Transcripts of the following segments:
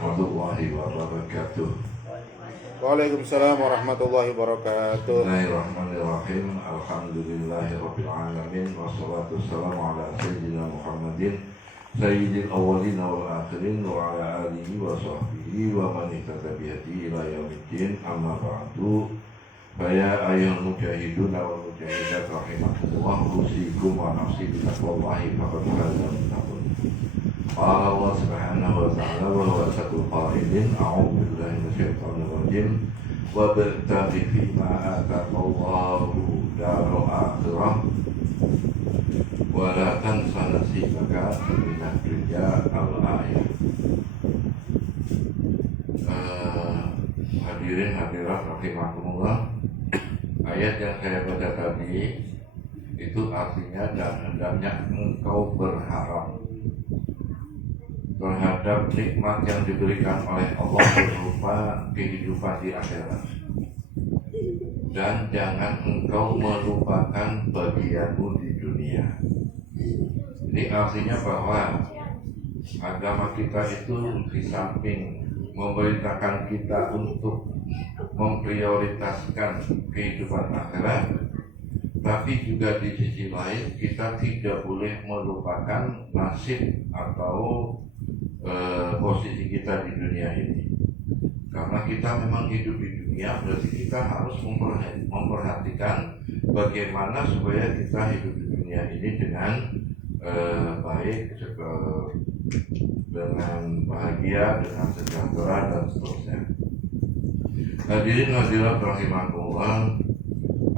warahmatullahi wabarakatuh. Waalaikumsalam warahmatullahi wabarakatuh. Bismillahirrahmanirrahim. Alhamdulillahirabbil alamin wassalatu wassalamu ala sayyidina Muhammadin sayyidil awwalin wal akhirin wa ala alihi wa sahbihi wa man ihtada bi hadihi ila yaumiddin. Amma ba'du. Faya ayyuhal mujahidun wal mujahidat rahimakumullah, usikum wa nafsi bi taqwallahi faqad faza muttaqun. Qala Allah subhanahu wa ta'ala wa huwa asdaqul qailin, a'udzu billahi minasyaitonir rajim, wa baghtaghi fima ataqallahu daral akhirah wa la tansa nasibaka minad dunya. Al-ayat. Hadirin hadirat rahimakumullah, ayat yang saya baca tadi itu artinya dan hendaknya engkau berharap terhadap nikmat yang diberikan oleh Allah berupa kehidupan di akhirat, dan jangan engkau melupakan bagianmu di dunia. Ini artinya bahwa agama kita itu di samping memerintahkan kita untuk memprioritaskan kehidupan akhirat, tapi juga di sisi lain kita tidak boleh melupakan nasib atau posisi kita di dunia ini. Karena kita memang hidup di dunia, berarti kita harus memperhatikan bagaimana supaya kita hidup di dunia ini dengan baik, dengan bahagia, dengan sejahtera dan seterusnya. Hadirin hadirat rahimakumullah,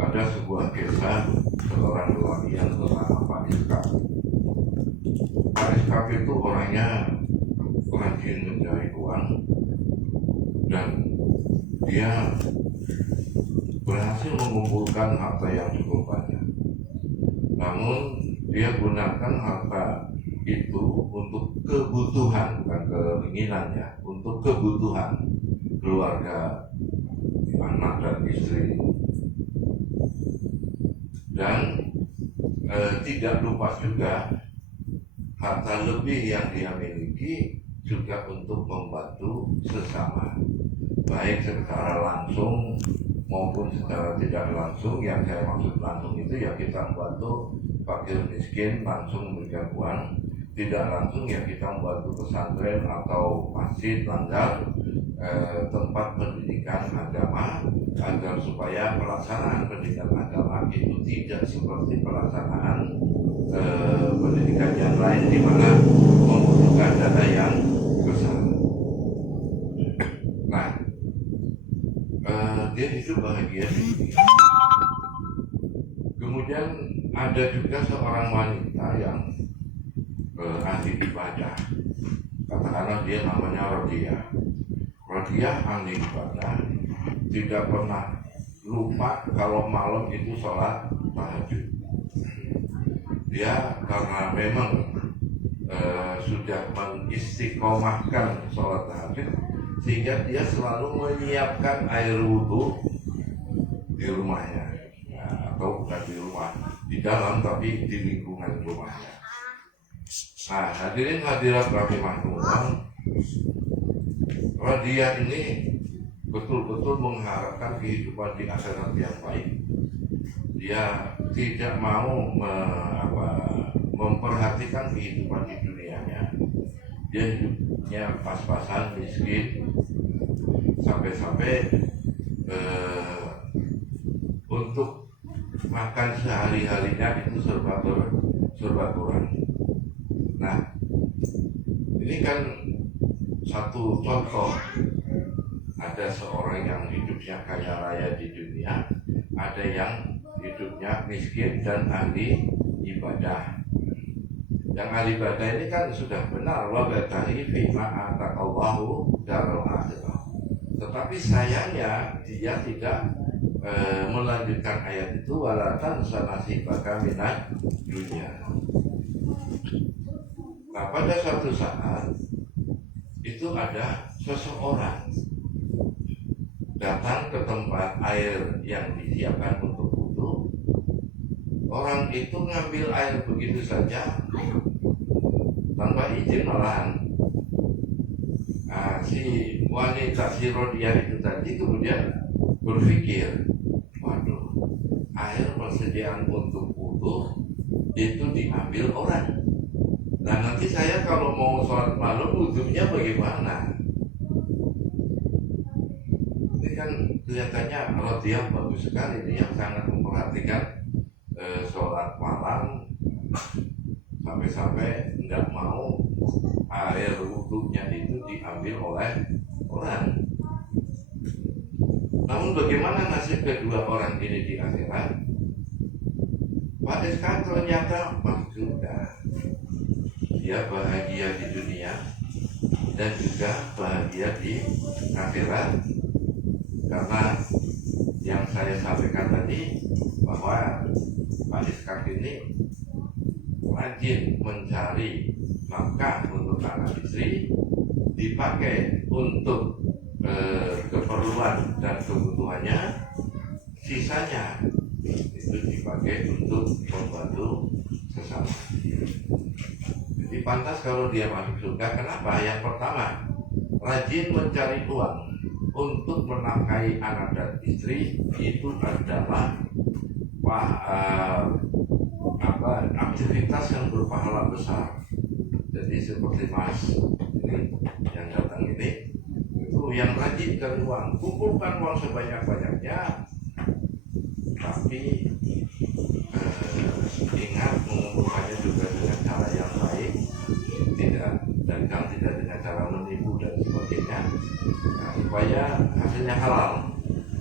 ada sebuah kisah seorang lelaki yang bernama Pak Iskak. Pak Iskak itu orangnya rajin mencari uang, dan dia berhasil mengumpulkan harta yang cukup banyak. Namun dia gunakan harta itu untuk kebutuhan, bukan keinginannya, untuk kebutuhan keluarga, anak dan istri. Dan tidak lupa juga harta lebih yang dia miliki juga untuk membantu sesama, baik secara langsung maupun secara tidak langsung. Yang saya maksud langsung itu ya kita membantu fakir miskin, langsung memberikan uang. Tidak langsung ya kita membantu pesantren atau masjid, langgar, tempat pendidikan agama, agar supaya pelaksanaan pendidikan agama itu tidak seperti pelaksanaan pendidikan yang lain di mana membutuhkan dana yang besar. Nah, dia hidup bahagia di dunia. Kemudian ada juga seorang wanita yang ahli ibadah, katakanlah dia namanya Rodia. Rodia ahli ibadah, tidak pernah lupa kalau malam itu sholat tahajud. Dia karena memang sudah mengistiqomahkan sholat tahajud, sehingga dia selalu menyiapkan air wudhu di rumahnya, atau bukan di rumah, di dalam, tapi di lingkungan rumahnya. Nah, hadirin hadirat rahimakumullah, Rodia ini betul-betul mengharapkan kehidupan di akhirat yang baik. Dia tidak mau memperhatikan kehidupan di dunianya. Dia hidupnya pas-pasan, miskin, sampai-sampai untuk makan sehari-harinya itu serba kurang. Nah, ini kan satu contoh. Ada seorang yang hidupnya kaya raya di dunia, ada yang hidupnya miskin dan ahli ibadah. Yang ahli ibadah ini kan sudah benar, wa baghtaghi fima ataqallahu daral akhirah. Tetapi sayangnya dia tidak melanjutkan ayat itu, wala tansa nasibaka minad dunya. Nah, pada suatu saat itu ada seseorang datang ke tempat air yang disiapkan untuk wudhu. Orang itu ngambil air begitu saja tanpa izin malahan. Nah, si wanita si Rodiah itu tadi kemudian berpikir, waduh, air persediaan untuk wudhu itu diambil orang. Nah nanti saya kalau mau sholat malam wudhunya bagaimana? Ini kan kelihatannya Rodiah bagus sekali, dia sangat memperhatikan sholat malam, sampai-sampai tidak mau air wudhunya itu diambil oleh orang. Namun bagaimana nasib kedua orang ini di akhirat? Pak SK ternyata masuk surga. Dia bahagia di dunia dan juga bahagia di akhirat, karena yang saya sampaikan tadi bahwa Pak SK ini rajin mencari nafkah untuk anak istri, dipakai untuk keperluan dan kebutuhannya, sisanya itu dipakai untuk membantu sesama. Jadi pantas kalau dia masuk surga. Kenapa? Yang pertama, rajin mencari uang untuk menafkahi anak dan istri, itu adalah aktivitas yang berpahala besar. Jadi seperti Mas ini yang datang ini, itu yang rajin cari uang, kumpulkan uang sebanyak-banyaknya, tapi ingat mengumpulkannya juga dengan cara yang baik, tidak dengan cara menipu dan sebagainya, supaya hasilnya halal.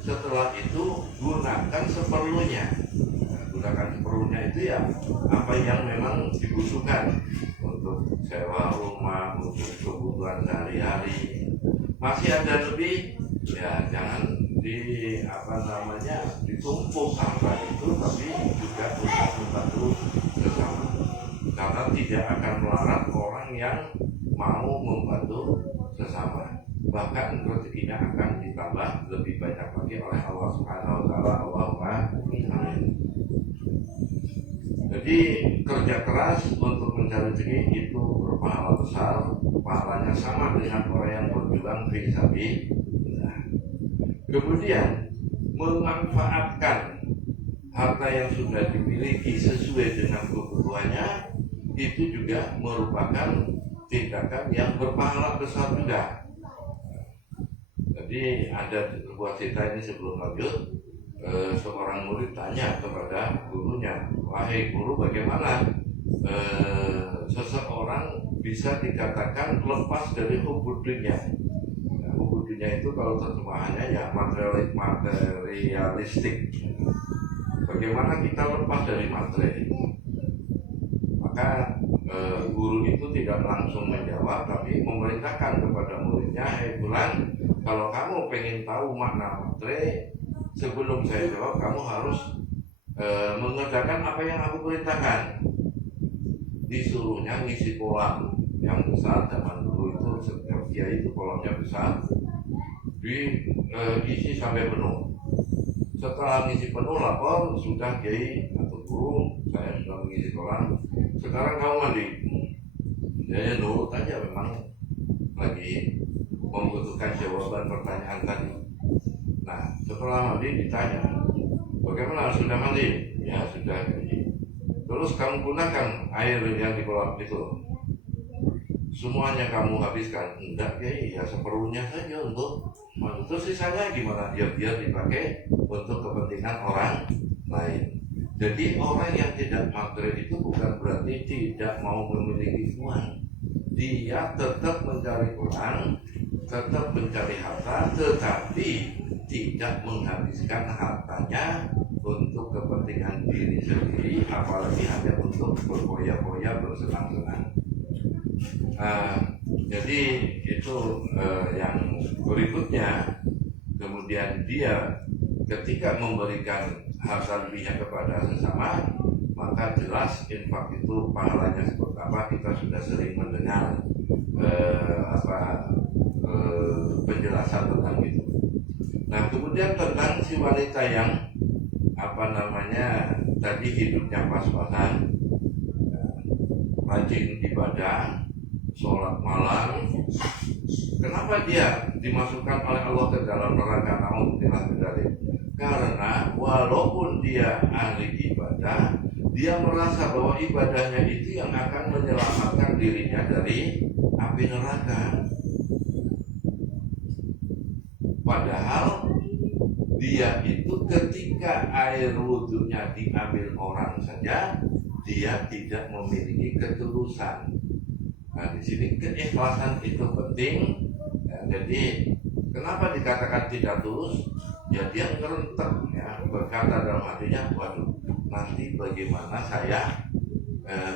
Setelah itu gunakan seperlunya. Gunakan seperlunya itu ya apa yang memang dibutuhkan untuk sewa rumah, untuk kebutuhan sehari-hari. Masih ada lebih, ya jangan ditumpuk sampah itu, tapi juga untuk membantu sesama. Karena tidak akan melarang orang yang mau membantu sesama. Bahkan rezekinya akan ditambah lebih banyak lagi oleh Allah Subhanahu wa taala. Allahumma amin. Jadi kerja keras untuk mencari rezeki itu berpahala besar, pahalanya sama dengan orang yang berjuang fi sabilillah. Kemudian memanfaatkan harta yang sudah dimiliki sesuai dengan kebutuhannya, itu juga merupakan tindakan yang berpahala besar juga. Jadi ada sebuah cerita ini sebelum lanjut. Seorang murid tanya kepada gurunya, wahai guru, bagaimana seseorang bisa dikatakan lepas dari hubud dunia? Nah, hubud dunia itu kalau terjemahannya ya materialistik. Bagaimana kita lepas dari materi? Maka guru itu tidak langsung menjawab, tapi memerintahkan kepada muridnya, hei Bulan, kalau kamu pengen tahu makna materi, sebelum saya jawab, kamu harus mengerjakan apa yang aku perintahkan. Disuruhnya ngisi kolam yang besar. Zaman dulu itu setiap kiai itu kolamnya besar, diisi sampai penuh. Setelah ngisi penuh, lapor, sudah kiai atau guru, saya sudah mengisi kolam, sekarang kamu mandi. Dia nurut aja, memang lagi membutuhkan jawaban pertanyaan tadi. Nah, setelah mandi ditanya, bagaimana, sudah mandi? Ya sudah. Terus kamu gunakan air yang di kolam itu, semuanya kamu habiskan? Enggak ya, ya seperlunya saja untuk mandi. Terus sisanya gimana? Biar dipakai untuk kepentingan orang lain. Jadi orang yang tidak materi itu bukan berarti tidak mau memiliki uang. Dia tetap mencari uang, tetap mencari harta, tetapi tidak menghabiskan hartanya untuk kepentingan diri sendiri, apalagi hanya untuk berfoya-foya, bersenang-senang. Jadi itu yang berikutnya. Kemudian dia ketika memberikan harta lebihnya kepada sesama, maka jelas infak itu pahalanya seperti apa. Kita sudah sering mendengar penjelasan tentang itu. Nah, kemudian tentang si wanita yang tadi hidupnya pas-pasan, rajin ibadah, sholat malam. Kenapa dia dimasukkan oleh Allah ke dalam neraka? Naudzubillah min dzalik. Karena walaupun dia ahli ibadah, dia merasa bahwa ibadahnya itu yang akan menyelamatkan dirinya dari api neraka. Padahal dia itu ketika air wudhunya diambil orang saja, dia tidak memiliki ketulusan. Nah, di sini keikhlasan itu penting. Ya, jadi kenapa dikatakan tidak tulus? Ya dia ngerentek, ya, berkata dalam hatinya, waduh, nanti bagaimana saya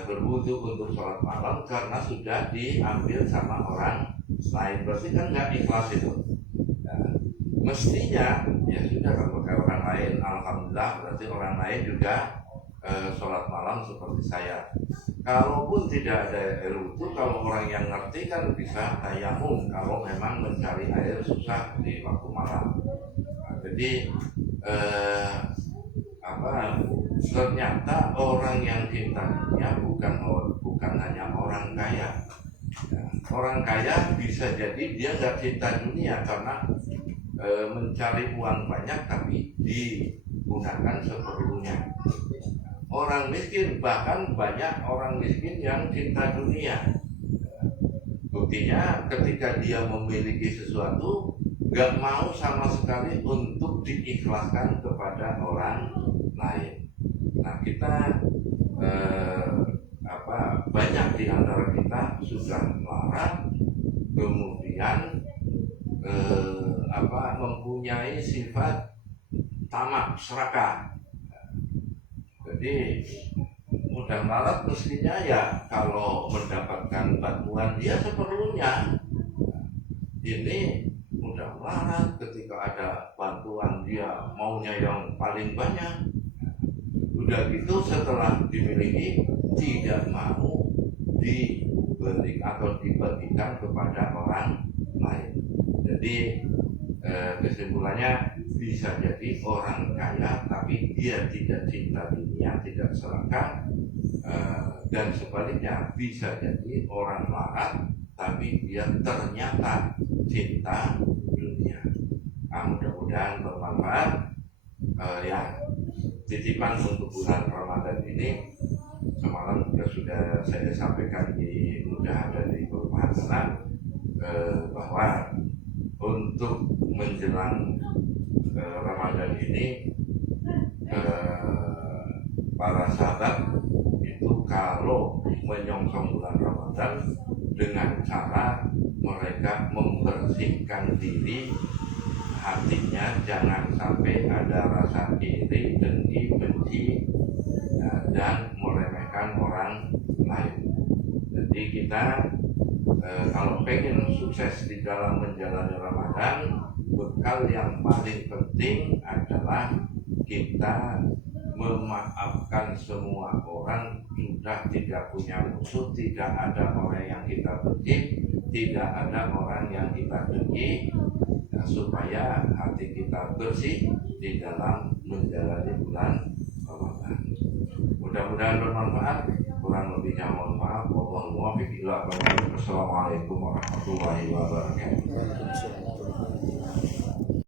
berwudu untuk sholat malam karena sudah diambil sama orang lain. Berarti kan nggak ikhlas itu. Nah, mestinya ya sudah, kalau pakai orang lain, alhamdulillah, berarti orang lain juga sholat malam seperti saya. Kalaupun tidak ada air wudhu, kalau orang yang ngerti kan bisa tayamum kalau memang mencari air susah di waktu malam. Nah, jadi ternyata orang yang cinta dunia bukan hanya orang kaya. Orang kaya bisa jadi dia nggak cinta dunia karena mencari uang banyak tapi digunakan seperlunya. Orang miskin, bahkan banyak orang miskin yang cinta dunia. Buktinya ketika dia memiliki sesuatu, gak mau sama sekali untuk diikhlaskan kepada orang lain. Nah, kita banyak di antara kita sudah melarat, kemudian mempunyai sifat tamak, serakah. Jadi mudah melarat mestinya ya kalau mendapatkan bantuan dia seperlunya. Ini mudah melarat ketika ada bantuan dia maunya yang paling banyak. Udah gitu setelah dimiliki tidak mau diberi atau dibagikan kepada orang lain. Jadi kesimpulannya bisa jadi orang kaya tapi dia tidak cinta dunia, tidak serakah, dan sebaliknya bisa jadi orang melarat tapi dia ternyata cinta dunia. Mudah-mudahan bermanfaat. Ya, titipan untuk bulan Ramadan ini semalam juga sudah saya sampaikan di mudah di perumahan sana, bahwa untuk menjelang Ramadan ini para sahabat itu kalau menyongsong bulan Ramadan dengan cara mereka membersihkan diri hatinya, jangan sampai ada rasa iri, dengki, benci, dan meremehkan orang lain. Jadi kita kalau pengen sukses di dalam menjalani Ramadan, bekal yang paling penting adalah kita memaafkan semua orang, sudah tidak punya musuh, tidak ada orang yang kita benci, tidak ada orang yang kita dengki, supaya hati kita bersih di dalam menjalani bulan Ramadan. Mudah-mudahan bermanfaat. Kurang lebihnya mohon maaf. Wassalamualaikum warahmatullahi wabarakatuh.